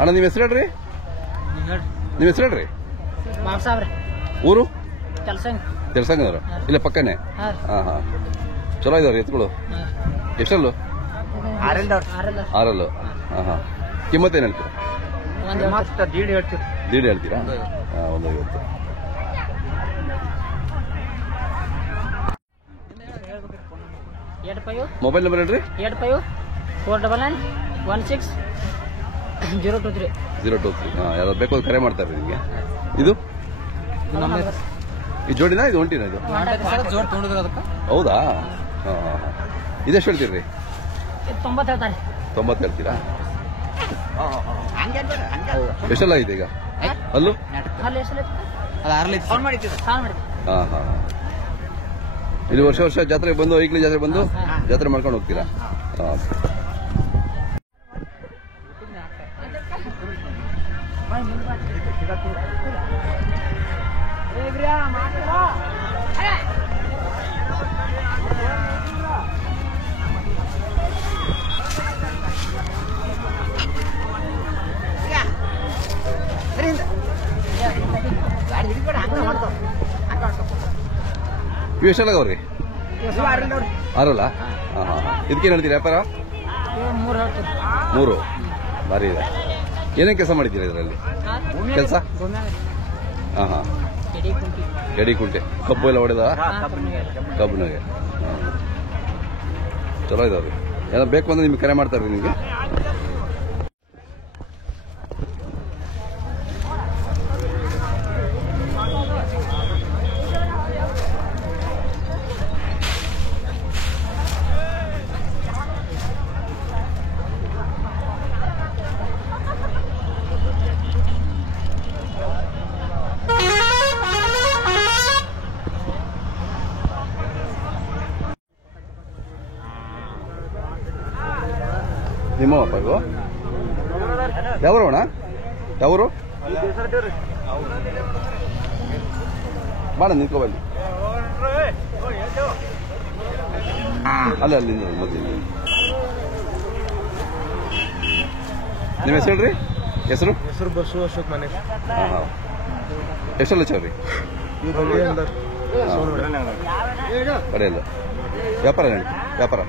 ಅಣ್ಣ ನಿಮ್ಮ ಹೆಸರು ಹೇಳ್ರಿ. ನಿಮ್ಮ ಹೆಸರು ಹೇಳ್ರಿ. ಊರು ಕೆಲಸಂಗದವ್ರ ಇಲ್ಲ ಪಕ್ಕನೆ. ಹಾ ಹಾ ಚಲೋ ಇದಾವ್ರಿ ಎತ್ಗಳು. ಎಷ್ಟಲ್ಲು? ಆರಲ್ಲು. ಹಾ ಹಾ ಕಿಮ್ಮತ್ತೇನು ಹೇಳ್ತೀರಾ? ದೀಡ್ ಹೇಳ್ತೀರಾ? ಹಾ 150. ಮೊಬೈಲ್ ನಂಬರ್ ಹೇಳ್ರಿ. 854916 ಹಾ ಯಾವ್ದು ಬೇಕು ಕರೆ ಮಾಡ್ತಾರೆ ನಿಮಗೆ. ಇದು ಈ ಜೋಡಿನಾ ಇದು ಒಂಟಿನ? ಇದು ಹೌದಾ? ಹಾ ಹಾ ಹಾ ಇದೆಷ್ಟು ಹೇಳ್ತೀರಿ? 90 ಹೇಳ್ತೀರಾ? ಎಷ್ಟೆಲ್ಲ ಇದೆ ಈಗ ಅಲ್ಲೂ? ಹಾ ಹಾ ಇಲ್ಲಿ ವರ್ಷ ವರ್ಷ ಜಾತ್ರೆಗೆ ಬಂದು ಐಕ್ಲಿ ಜಾತ್ರೆ ಬಂದು ಜಾತ್ರೆ ಮಾಡ್ಕೊಂಡು ಹೋಗ್ತೀರಾ? ಇವು ಎಷ್ಟೆಲ್ಲಾಗವ್ರಿ? ಆರಲ್ಲ? ಹಾ ಹಾ ಇದಕ್ಕೇನು ಹೇಳ್ತೀರಿ ವ್ಯಾಪಾರ? 3 ಭಾರಿ ಇದೆ. ಏನೇನು ಕೆಲಸ ಮಾಡಿದ್ದೀರಾ ಇದರಲ್ಲಿ ಕೆಲಸ? ಹಾ ಹಾ ಗಡಿ ಕುಂಟೆ ಕಬ್ಬು ಎಲ್ಲ ಹೊಡೆದ ಕಬ್ಬುನಾಗೆ ಚಲೋ ಇದಾವ್ರಿ. ಏನೋ ಬೇಕು ಅಂದ್ರೆ ನಿಮ್ಗೆ ಕರೆ ಮಾಡ್ತಾರ್ರಿ ನಿಮಗೆ. ನಿಮ್ಮಪ್ಪ ಇವು ಯಾವರು ಅಣ್ಣ? ಯಾವರು? ಬಾಳ ನಿಂತ್ಕೋಬಲ್ಲಿ ಅಲ್ಲ ಅಲ್ಲಿಂದ ಮೊದಲು. ನಿಮ್ಮ ಹೆಸರು ಹೇಳ್ರಿ. ಹೆಸರು? ಬಸ್ಸು ಅಶೋಕ್ ಮನೆ. ಹಾಂ ಹಾಂ ಎಷ್ಟೆಲ್ಲ ಚವ್ರಿ? ಕಡೆಯಲ್ಲ ವ್ಯಾಪಾರ ವ್ಯಾಪಾರ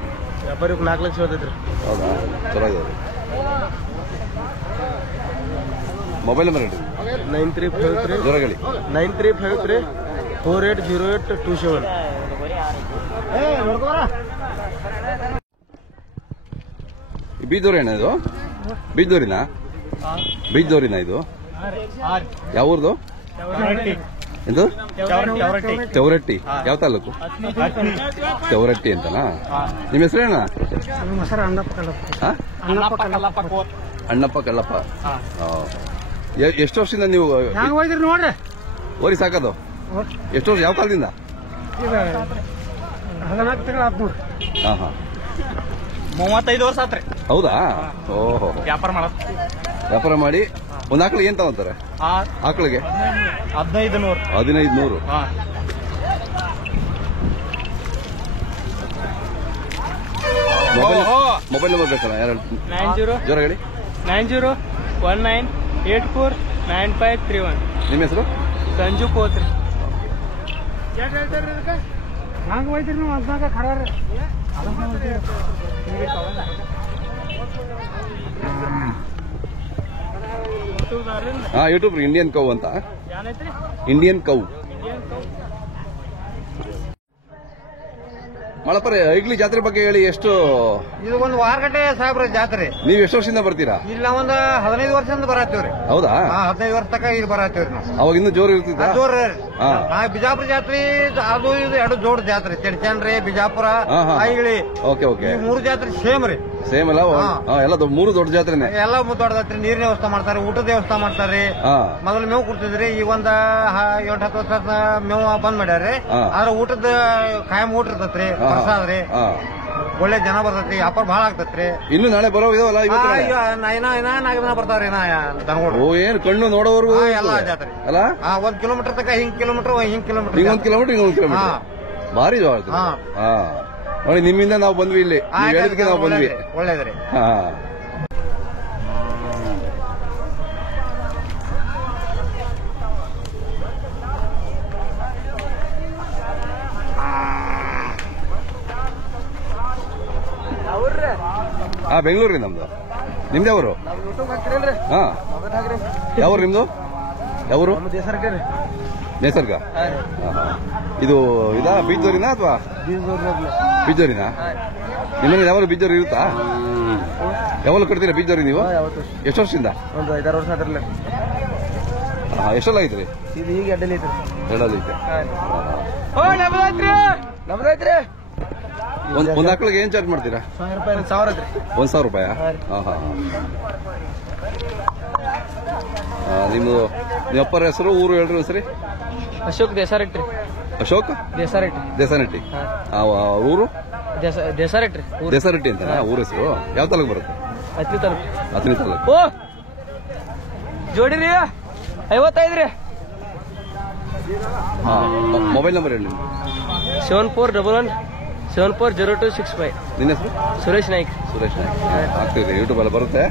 ವ್ಯಾಪಾರಕ್ಕೆ 4 ಲಕ್ಷ ಹೋದೈತ್ರಿ. ಹೌದಾ? ಚಲೋ ಇದಾವ್ರಿ. ಮೊಬೈಲ್ ನಂಬರ್ ಹೇಳ್ರಿ. 9353 ಜೋರಾಗಳಿ 9353 480827. ಬೀದೂರೇನ ಇದು? ಬೀದೂರಿನ? ಬೀದೂರಿನ ಇದು? ಯಾವ ಊರ್ದು? ಎಂದು ಚೌರಟ್ಟಿ. ಯಾವ ತಾಲೂಕು? ಚೌರಟ್ಟಿ ಅಂತನಾ? ನಿಮ್ಮ ಹೆಸರೇನ? ಅಣ್ಣಪ್ಪ ಕಲ್ಲಪ್ಪ. ಎಷ್ಟು ವರ್ಷದಿಂದ ನೀವು ಓರಿ ಸಾಕೋದು? ಎಷ್ಟು ವರ್ಷ? ಯಾವ ಕಾಲದಿಂದ? ಹಾ ಹಾ 35 ವರ್ಷ ಆತ್ರಿ. ಹೌದಾ? ಓಹೋ ವ್ಯಾಪಾರ ಮಾಡಿ ಒಂದು ಆಕಳಿಗೆ ಏನ್ ತಗೊಂತಾರೆ? ಆಕಳಿಗೆ 1500. ಮೊಬೈಲ್ ನಂಬರ್ ಬೇಕಲ್ಲ? ಯಾರು? 90 ಜೋರ ಹೇಳಿ. 9019849531. ನಿಮ್ಮ ಹೆಸರು? ಸಂಜು ಕೋತ್ರಿ. ಹಾ ಯೂಟ್ಯೂಬ್ ಇಂಡಿಯನ್ ಕೌ ಅಂತ. Indian cow. ಮಳಪರೆ ಐಗ್ಲಿ ಜಾತ್ರೆ ಬಗ್ಗೆ ಹೇಳಿ. ಎಷ್ಟು? ಇದು ಒಂದು ವಾರಗಟ್ಟೆ ಸಾಹೇಬ್ರ ಜಾತ್ರೆ. ನೀವು ಎಷ್ಟು ವರ್ಷದಿಂದ ಬರ್ತೀರಾ? ಇಲ್ಲ ಒಂದು 15 ವರ್ಷದಿಂದ ಬರತ್ತೀವ್ರಿ. ಹೌದಾ? 15 ವರ್ಷ ತನಕ ಇಲ್ಲಿ ಬರತ್ತೀವ್ರಿ ನಾವು. ಅವಾಗ ಇನ್ನೂ ಜೋರು ಇರ್ತಿದ್ದ? ಜೋರ್ ಬಿಜಾಪುರ ಜಾತ್ರೆ ಅದು ಇದು 2 ಜೋಡ್ ಜಾತ್ರೆ. ಚಂಡ್ರೆ ಬಿಜಾಪುರ ಐಗ್ಲಿ. Okay okay. 3 ಜಾತ್ರೆ ಸೇಮ್ ರೀ. ಸೇಮ್ ಅಲ್ಲ ಎಲ್ಲ ಮೂರು ದೊಡ್ಡ ಜಾತ್ರೆನೆ. ಎಲ್ಲ ದೊಡ್ಡದತ್ರಿ. ನೀರಿನ ವ್ಯವಸ್ಥೆ ಮಾಡ್ತಾರೆ, ಊಟದ ವ್ಯವಸ್ಥೆ ಮಾಡ್ತಾರ್ರಿ. ಮೊದಲು ಮೇವು ಕೊಡ್ತಿದ್ರಿ, ಈಗ ಒಂದ್ 8-10 ವರ್ಷ ಮೇವು ಬಂದ್ ಮಾಡ್ಯಾರ್ರಿ. ಆದ್ರೆ ಊಟದ ಕಾಯಂ ಊಟ ಇರ್ತೈತ್ರಿ, ಪ್ರಸಾದ್ರಿ. ಒಳ್ಳೆ ಜನ ಬರ್ತೈತ್ರಿ, ವ್ಯಾಪಾರ ಭಾಳ ಆಗ್ತೈತ್ರಿ. ಇನ್ನು ನಾಳೆ ಬರೋ ಇದಾವಲ್ಲ ನಾಲ್ಕು ದಿನ ಬರ್ತಾವ್ರಿ ದನಗಳು. ಏನ್ ಕಣ್ಣು ನೋಡೋವರೆಗೂ ಎಲ್ಲ ಜಾತ್ರೆ ಅಲ್ಲ. 1 ಕಿಲೋಮೀಟರ್ ತನಕ ಹಿಂಗ್ ಕಿಲೋಮೀಟರ್ ಹಿಂಗ್ 1 ಕಿಲೋಮೀಟರ್ ಹಿಂಗ್ 1 ಕಿಲೋಮೀಟರ್ ಭಾರಿ ನೋಡಿ. ನಿಮ್ಮಿಂದ ನಾವು ಬಂದ್ವಿ, ಇಲ್ಲಿ ನೀವು ಹೇಳಿದಕ್ಕೆ ನಾವು ಬಂದ್ವಿ. ಒಳ್ಳೇದ್ರಿ. ಬೆಂಗಳೂರಿ ನಮ್ದು. ನಿಮ್ದು ಯಾವರು? ಯಾವ್ರು ನಿಮ್ದು? ಯಾವರು? ನೇಸರ್ಗ. ಇದು ಇದಾ ಬೀಜೋರಿನಾ ಅಥವಾ ಬೀಜೋರಿನಾ? ನಿಮ್ಮಲ್ಲಿ ಯಾವಾಗ ಬೀಜೋರಿ ಇರುತ್ತಾ? ಯಾವಾಗ ಕಟ್ತೀರಾ ಬೀಜೋರಿ ನೀವು? ಎಷ್ಟು ವರ್ಷದಿಂದ? ಒಂದು 5-6 ವರ್ಷ ಅದರಲ್ಲ. ಎಷ್ಟೆಲ್ಲ ಐತ್ರಿ? ಈಗ 2 ಲೀಟರ್. 2 ಲೀಟರ್. ನಮ್ದೈತ್ರಿ. ಒಂದ್ ಆಕಳಿಗೆ ಏನ್ ಚಾರ್ಜ್ ಮಾಡ್ತೀರಾ? 1,000 ಐತ್ರಿ. 1,000 ರೂಪಾಯಿ. ನಿಮ್ದು ನಿಮ್ಮ ಅಪ್ಪರ ಹೆಸರು, ಊರು ಹೇಳ್ರಿ ಒಂದ್ಸರಿ. ಅಶೋಕ್ ದೇಸಾರೆಟ್ರಿ. ಅಶೋಕ್ ದೇಸಾನಟ್ಟಿ. ಊರು ದೇಸಾರೆಟ್ರಿ. ದೇಸಾರೆಟ್ಟಿ ಅಂತ ಊರ ಹೆಸರು. ಯಾವ ತಾಲೂಕು ಬರುತ್ತೆ? ಹತ್ತನೇ ತಾಲೂಕು. ಓ ಜೋಡಿ ರೀ 55 ರೀ. ಮೊಬೈಲ್ ನಂಬರ್ ಹೇಳಿ. 7411740265. ನಿನ್ನ ಹೆಸರು? ಸುರೇಶ್ ನಾಯ್ಕ್. ಆಗ್ತಿದೆ, ಯೂಟ್ಯೂಬ್ ಅಲ್ಲಿ ಬರುತ್ತೆ.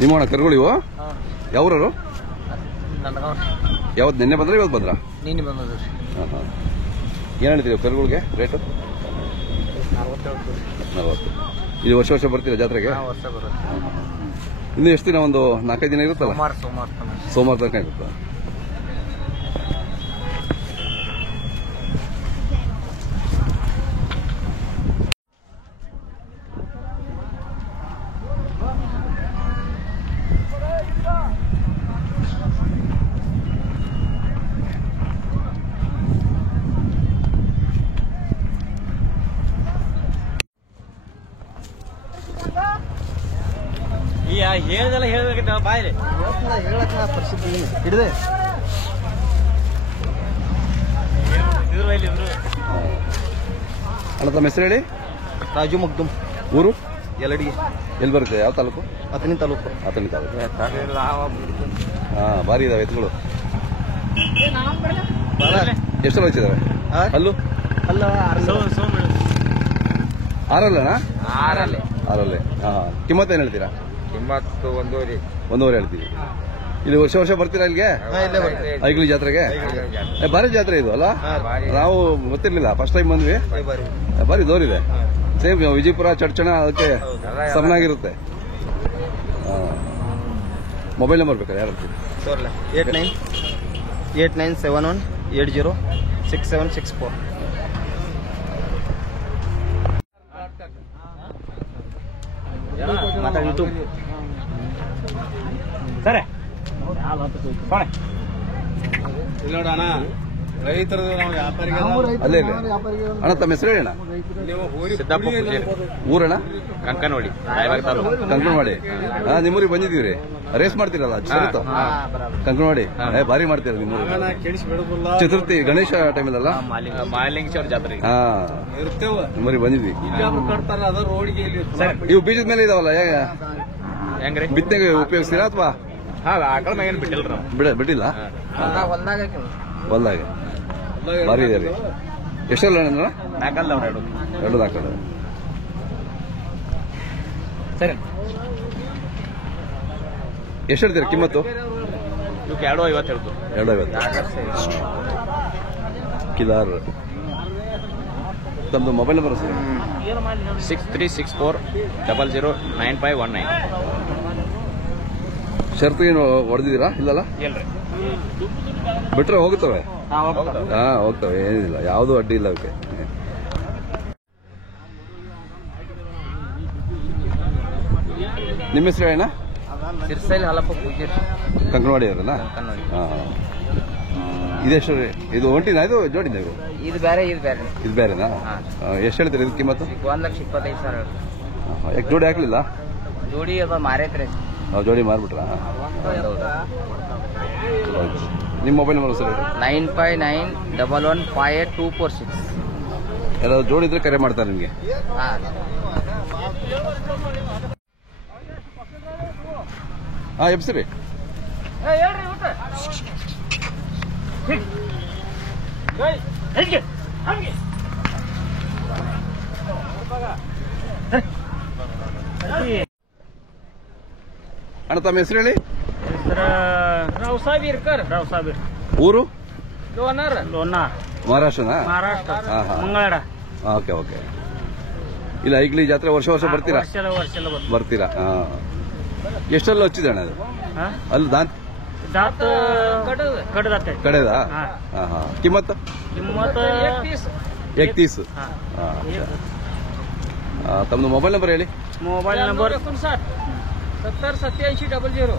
ನಿಮ್ಮಣ್ಣ ಕರುಗಳು ಇವು? ಯಾವ್ರವರು? ಯಾವತ್ತು ನಿನ್ನೆ ಬಂದ್ರೆ ಇವತ್ತು ಬಂದ್ರ? ನೀನು ಬಂದದ್ರಿ. ಏನ್ ಹೇಳ್ತೀವಿ ಕರುಗಳಿಗೆ ರೇಟು? 40. ಇದು ವರ್ಷ ಬರ್ತೀರಾ ಜಾತ್ರೆಗೆ? ವರ್ಷ ಬರುತ್ತೆ. ಇನ್ನು ಎಷ್ಟು ದಿನ? ಒಂದು 4-5 ದಿನ ಇರುತ್ತಲ್ಲ? ಸೋಮವಾರ ತನಕ ಇರುತ್ತೆ. ಹೇಳ್ದಲ್ಲ ಹೇಳ್ಬೇಕಂತ ಬಾಯ್ಲಿ ಹೇಳಕ್ ಪರಿಸ್ಥಿತಿ ಹಿಡಿದೆ. ಅಣ್ಣ ತಮ್ಮ ಹೆಸರು ಹೇಳಿ. ರಾಜು ಮಗ್ದುಮ್. ಊರು? ಯಲಡಿಗೆ. ಎಲ್ಲಿ ಬರುತ್ತೆ? ಯಾವ ತಾಲೂಕು? ಅಥಣಿ ತಾಲೂಕು. ಭಾರಿ ಇದಾವೆ ಎತ್ತುಗಳು. ಎಷ್ಟೆಲ್ಲ ಹಚ್ಚಿದಾವೆ ಅಲ್ಲೂ? ಅಲ್ಲ 6 6 6 ಕಿಮ್ಮತ್ತು ಏನ್ ಹೇಳ್ತೀರಾ? ಕಿಮ್ಮತ್ತು 1.5. 1.5 ಹೇಳ್ತೀವಿ. ಇಲ್ಲಿ ವರ್ಷ ಬರ್ತೀರಾ ಇಲ್ಲಿಗೆ? ಐಗ್ಲಿ ಜಾತ್ರೆಗೆ? ಭಾರಿ ಜಾತ್ರೆ ಇದು ಅಲ್ಲ? ನಾವು ಗೊತ್ತಿರ್ಲಿಲ್ಲ, ಫಸ್ಟ್ ಟೈಮ್ ಬಂದ್ವಿ. ಭಾರಿ ಜೋರಿದೆ. ಸೇಮ್ ವಿಜಯಪುರ ಚಡ್ಚಣ ಅದಕ್ಕೆ ಸಮನಾಗಿರುತ್ತೆ. ಮೊಬೈಲ್ ನಂಬರ್ ಬೇಕಾ? ಯಾರು? 8971806764. ಮಾತಾಡಿ ಯೂಟ್ಯೂಬ್ ಸರಿ. ರೈತರದು ನಾವು ವ್ಯಾಪಾರಿಗೆ ಅಲ್ಲೇ ಅಣ್ಣ ತಮ್ಮ ಹೆಸರು ಹೇಳಣ್ಣ. ಸಿದ್ದಪ್ಪ ಪೂಜಾರಿ. ಊರಣ್ಣ? ಕಂಕನವಾಡಿ. ಕಂಕನವಾಡಿ. ನಿಮ್ಮೂರಿಗೆ ಬಂದಿದ್ದೀವಿ. ರೇಸ್ ಮಾಡ್ತೀರಲ್ಲ ಕಂಕನವಾಡಿ? ಭಾರಿ ಮಾಡ್ತೀರ ನಿಮ್ಮೂರಿಗೆ. ಚತುರ್ಥಿ ಗಣೇಶ ಟೈಮಲ್ಲ? ಮಾಲಿಂಗೇಶ್ವರ ಜಾತ್ರೆ. ನಿಮ್ಮೂರಿಗೆ ಬಂದಿದ್ವಿ. ಇವು ಬೀಜದ ಮೇಲೆ ಇದಾವಲ್ಲ, ಹೇಗೆ ಹೆಂಗ್ರಿ? ಬಿತ್ತನೆಗೆ ಉಪಯೋಗಿಸ್ತೀರಾ ಅಥವಾ? ಆಕಳ ಮ್ಯಾಗೇನು ಬಿಟ್ಟಿಲ್ರಿ. ಬಿಟ್ಟಿಲ್ಲ ಹೊಲ್ದಾಗೆ. ಭಾರಿ ಇದೆ ರೀ. ಎಷ್ಟಲ್ಲ? 2 ಹಾಕಲ್ಲ. ಸರಿ. ಎಷ್ಟು ಹೇಳ್ತೀರಾ ಕಿಮ್ಮತ್ತು? 2.50 ಹೇಳ್ತು. 2.50 ಕಿಲಾರ್. ತಮ್ಮದು ಮೊಬೈಲ್ ನಂಬರ್ ಸರ್? 6364009519. ಶರ್ತ್ ಏನು ಹೊಡೆದಿದ್ದೀರಾ? ಇಲ್ಲಲ್ಲ? ಬಿಟ್ರೆ ಹೋಗುತ್ತವೆ. ಹೋಗ್ತವೆ, ಏನಿಲ್ಲ, ಯಾವುದು ಅಡ್ಡಿ ಇಲ್ಲ ಅವಕ್ಕೆ. ನಿಮ್ಮ ಹೆಸರು ಏನ? ಸಿರ್ಸೈಲ್ ಹಾಲಪ್ಪ ಪೂಜಾರಿ ಕಂಕನವಾಡಿ ಅವರಲ್ಲ. ಇದೆಷ್ಟು ಇದು ಒಂಟಿನ ಇದು ಜೋಡಿನ ಇವು? ಇದು ಬೇರೆ ಇದು ಬೇರೆ. ಇದು ಬೇರೆನಾ? ಎಷ್ಟು ಹೇಳ್ತೀರಿ ಇದು ಕಿಮ್ಮತ್ತು? 1,25,000. ಯಾಕೆ ಜೋಡಿ ಹಾಕ್ಲಿಲ್ಲ? ಜೋಡಿ ಅದ ಮಾರೈತ್ರಿ. ಜೋಡಿ ಮಾರ್ಬಿಟ್ರಾ? ನಿಮ್ಮ ಮೊಬೈಲ್ ನಂಬರ್ ಸರ್? 9591158246. ಯಾರಾದ್ರು ಜೋಡಿ ಇದ್ರೆ ಕರೆ ಮಾಡ್ತಾರೆ ನಿಮಗೆ. ಎಬ್ಸಿರಿ. ಅಣ್ಣ ತಮ್ಮ ಹೆಸರು ಹೇಳಿ. ರಾವ್ ಸಾಬೀರ್ ಕರ್. ರಾವ್ ಸಾಬೀರ್. ಊರು? ಲೋನಾರ್. ಮಹಾರಾಷ್ಟ್ರನಾ? ಮಹಾರಾಷ್ಟ್ರ. ಮಂಗಳವಾರ. Okay okay. ಇಲ್ಲ ಐಗ್ಲಿ ಜಾತ್ರೆ ವರ್ಷ ವರ್ಷ ಬರ್ತೀರಾ? ವರ್ಷ ಬರ್ತೀರಾ? ಎಷ್ಟೆಲ್ಲ ಹಚ್ಚಿದೆ ಅಣ್ಣ ಅದು? ಅಲ್ಲಿ ದಾಂತ್ ಕಡೆದಾ? ಕಿಮ್ಮತ್ತು? 31. ತಮ್ಮದು ಮೊಬೈಲ್ ನಂಬರ್ ಹೇಳಿ. Mobile number 708700.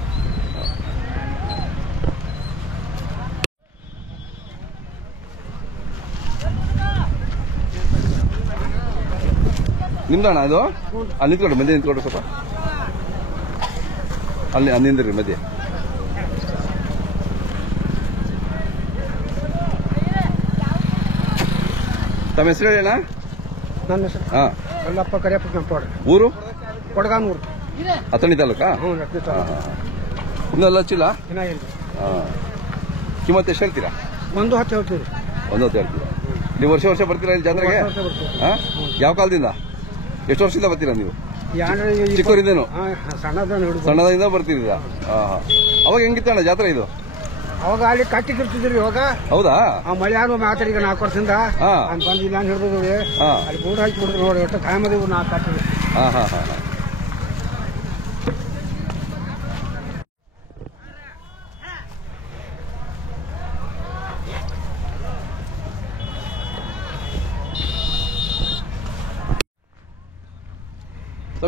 ನಿಮ್ದಣ್ಣ ಅದು? ಅಲ್ಲಿ ನಿಂತ್ಕೊಡ್ರಿ, ಮಧ್ಯೆ ನಿಂತ್ಕೊಡ್ರಿ ಸ್ವಲ್ಪ. ಅಲ್ಲಿ ನಿಂದ್ರಿ ಮಧ್ಯೆ. ತಮ್ಮ ಹೆಸರು ಹೇಳಿ ಅಣ್ಣ. ನನ್ನ ಹೆಸರು ಅಲ್ಲಪ್ಪ ಕರಿಯಪ್ಪ ಕೆಂಪೋಡ. ಊರು? ಕೊಡಗಾನೂರು. ಅಥಣಿ ತಾಲೂಕಾ? ಇನ್ನೆಲ್ಲ ಹಚ್ಚಿಲ್ಲ? ಕಿಮ್ಮತ್ತು ಎಷ್ಟು ಹೇಳ್ತೀರಾ? 110 ಹೇಳ್ತೀವಿ. 110 ಹೇಳ್ತೀರಾ? ನೀವು ವರ್ಷ ವರ್ಷ ಬರ್ತೀರಾ ಇಲ್ಲಿ ಜಾತ್ರೆಗೆ? ಯಾವ ಕಾಲದಿಂದ? ಎಷ್ಟು ವರ್ಷದಿಂದ ಬರ್ತೀರಾ ನೀವು? ಚಿಕ್ಕವರಿಂದೇನು? ಸಣ್ಣದಿಂದ ಬರ್ತೀರಾ? ಅವಾಗ ಹೆಂಗಿತ್ತಣ್ಣ ಜಾತ್ರೆ ಇದು? ಅವಾಗ ಅಲ್ಲಿ ಕಟ್ಟಿರ್ತಿದ್ರಿ. ಇವಾಗ ಹೌದಾ? ಮಳೆ ಆದ್ರೂ ಮಾತಾಡಿಗ 4 ವರ್ಷದಿಂದ ಬಂದಿಲ್ಲ ಅಂತ ಹಿಡಿದ್ವಿ. ಅಲ್ಲಿ ಗೂಡು ಹಾಕಿ ಬಿಡಿದ್ರು ನೋಡಿ. ಒಟ್ಟು ಕಾಯಮದಿ 4 ಕಟ್ಟಿದ್ವಿ.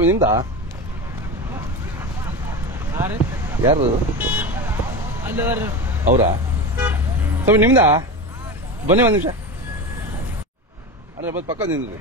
ನಿಮ್ದ ಯಾರು ಅವರಾ? ಸ್ವಾಮಿ ನಿಮ್ದ? ಬನ್ನಿ ಒಂದು ನಿಮಿಷ. ಅಂದ್ರೆ ಬಂದು ಪಕ್ಕ ನಿಂದ್ರಿ.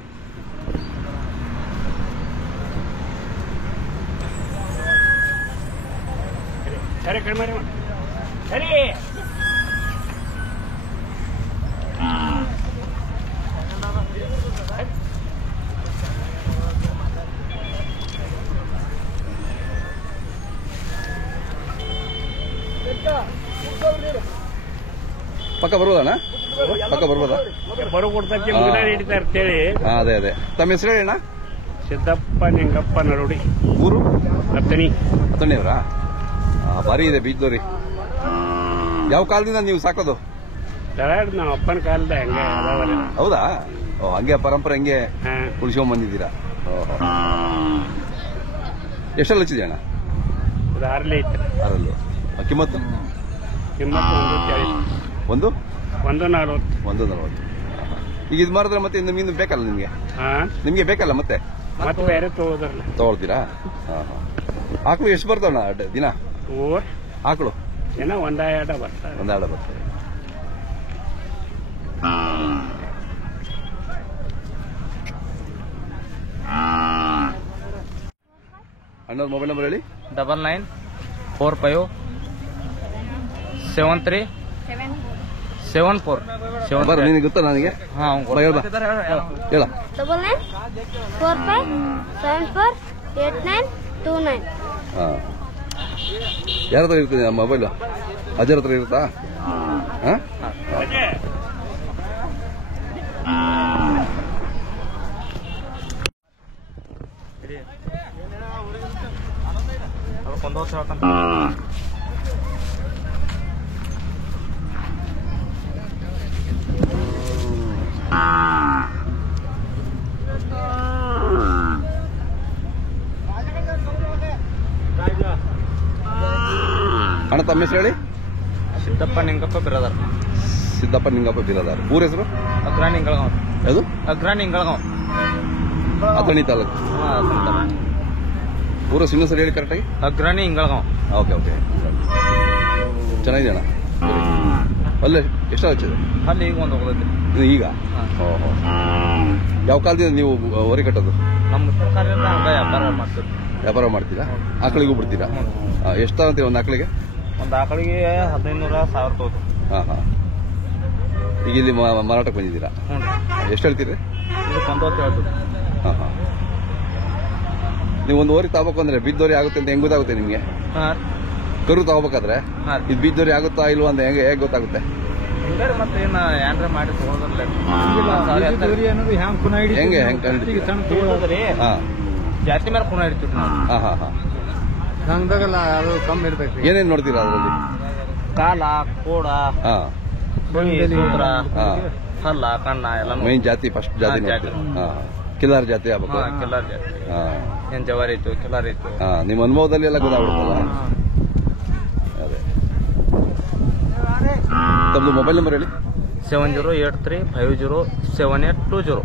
ಪಕ್ಕ ಬರ್ಬೋದಣ್ಣ? ಪಕ್ಕ ಬರ್ಬೋದಾ? ಅದೇ ಅದೇ. ತಮ್ಮ ಹೆಸರು ಹೇಳಿ ಅಣ್ಣ. ಸಿದ್ದಪ್ಪ ನಿಂಗಪ್ಪ ನರೋಡಿ. ಊರು? ಅಥಣಿ. ಅಥಣಿಯವರಾ? ಭಾರಿ ಇದೆ ಬೀಜದವ್ರಿ. ಯಾವ ಕಾಲದಿಂದ ನೀವು ಸಾಕೋದು? ನಮ್ಮ ಅಪ್ಪನ ಕಾಲದ ಹಂಗೆ. ಹೌದಾ? ಹಂಗೆ ಪರಂಪರೆ ಹಂಗೆ ಉಳಿಸ್ಕೊಂಡ್ ಬಂದಿದ್ದೀರಾ? ಎಷ್ಟೆಲ್ಲ ಹಚ್ಚಿದೆ ಅಣ್ಣ? 6 ಐತೆ. 6. ಕಿಮ್ಮತ್ತು? 140. 140. ಈಗ ಇದು ಮಾರಿದ್ರೆ ಮತ್ತೆ ಇನ್ನು ಮೀನು ಬೇಕಲ್ಲ ನಿಮ್ಗೆ? ನಿಮ್ಗೆ ಬೇಕಲ್ಲ ಮತ್ತೆ ಬೇರೆ ತಗೊಳ್ತೀರಾ? ಆಕಳು ಎಷ್ಟು ಬರ್ತಾವಣ್ಣ ದಿನ? ಆಕಳು ಒಂದೆರಡು ಬರ್ತವೆ. ಅಣ್ಣವ್ರ ಮೊಬೈಲ್ ನಂಬರ್ ಹೇಳಿ. 99457374. ನಿನಗೆ ಗೊತ್ತಾ ನನಗೆ? ಹೇಳ. 9945748929. ಯಾರ ಹತ್ರ ಇರ್ತದೆ ಮೊಬೈಲ್? ಅಜರ್ ಹತ್ರ ಇರುತ್ತಾ? ಅಣ್ಣ ತಮ್ಮ ಹೆಸರು ಹೇಳಿ. ಸಿದ್ದಪ್ಪ ನಿಂಗಪ್ಪ ಬಿರಾದಾರ್. ಸಿದ್ದಪ್ಪ ನಿಂಗಪ್ಪ ಬಿರಾದಾರ್. ಊರ ಹೆಸರು? ಅಗ್ರಾಣಿ ಇಂಗಳಗಾಂವ್. ಯಾವುದು? ಅಗ್ರಾಣಿ ಇಂಗಳಗಾಂವ್. ಅಥಣಿ ತಾಲೂಕು. ಊರ ಇನ್ನೊಂದು ಸರಿ ಹೇಳಿ ಕರೆಕ್ಟಾಗಿ. ಅಗ್ರಾಣಿ ಇಂಗಳಗಾಂವ್. ಓಕೆ ಓಕೆ ಚೆನ್ನಾಗಿದೆ ಅಣ್ಣ ಅಲ್ಲೇ ಎಷ್ಟು ಹಚ್ಚಿದೆ ಅಲ್ಲಿ ಈಗ ಒಂದು ಹೋಗೋದೈತಿ ಇದು ಈಗ ಓಹೋ ಯಾವ ಕಾಲದಿಂದ ನೀವು ಹೊರೆ ಕಟ್ಟೋದು ನಮ್ಮ ಮುತ್ತಿನ ಕಾಲದಿಂದ ಹಂಗ ವ್ಯಾಪಾರ ಮಾಡ್ತೀವಿ. ವ್ಯಾಪಾರ ಮಾಡ್ತೀರಾ ಆಕಳಿಗೂ ಬಿಡ್ತೀರಾ ಎಷ್ಟು ತಗೊಂತೀವಿ ಒಂದು ಆಕಳಿಗೆ ಒಂದು ಆಕಳಿಗೆ 1500-1000 ತಗೋದು. ಹಾಂ ಹಾಂ ಈಗ ಇಲ್ಲಿ ಮಾರಾಟಕ್ಕೆ ಬಂದಿದ್ದೀರಾ ಹ್ಞೂ ರೀ. ಎಷ್ಟು ಹೇಳ್ತೀರಿ ಇದು 1 ಹೇಳ್ತೀವಿ. ಹಾಂ ಹಾಂ ನೀವು ಒಂದು ಓರಿ ತಗೋಬೇಕು ಅಂದ್ರೆ ಬಿದ್ದೋರಿ ಆಗುತ್ತೆ ಅಂತ ಹೆಂಗ್ ಗೊತ್ತಾಗುತ್ತೆ ನಿಮಗೆ ಹಾಂ ಕರು ತಗೋಬೇಕಾದ್ರೆ ಹಾಂ ಇದು ಬಿದ್ದೋರಿ ಆಗುತ್ತಾ ಇಲ್ವಾ ಅಂತ ಹೇಗೆ ಗೊತ್ತಾಗುತ್ತೆ ಹಿಂಗಾರಿ ಮತ್ತೆ ಏನು ಏನ್ರ ಮಾಡಿ ತಗೊಳೋದ್ರಲ್ಲ ಹೆಂಗೆ ಹೆಂಗೆ ಹಾಂ ಜಾಸ್ತಿ ಮೇಲೆ ಖೂನ ಹಿಡಿತೀವಿ ನಾವು. ಹಾಂ ಹಾಂ ಹಾಂ ಹಂಗಾಗಲ್ಲ ಅದು ಕಮ್ಮಿ ಇರ್ಬೇಕು. ಏನೇನು ನೋಡ್ತೀರಾ ಅದರಲ್ಲಿ ಕಾಲ ಕೋಡ ಹಾಂ ಸುಳಿ ಸೂತ್ರ ಹಾಂ ಹಲ್ಲ ಕಣ್ಣ ಎಲ್ಲ ಮೈನ್ ಜಾತಿ ಫಸ್ಟ್ ಜಾತಿ ನೋಡ್ತೀರಾ ಹಾಂ ಕಿಲಾರ್ ಜಾತಿ ಆಗ್ಬೇಕು ಕಿಲ್ಲರ್ ಜಾತಿ ಹಾಂ ಏನ್ ಜವಾರಿ ಇತ್ತು ಕಿಲ್ಲರ್ ಇತ್ತು. ಹಾಂ ನಿಮ್ಮ ಅನುಭವದಲ್ಲಿ ಎಲ್ಲ ಗೊತ್ತಾಗ್ಬಿಡುತ್ತಲ್ಲ ಅದೇ ತಮ್ಮದು ಮೊಬೈಲ್ ನಂಬರ್ ಹೇಳಿ 7083507820.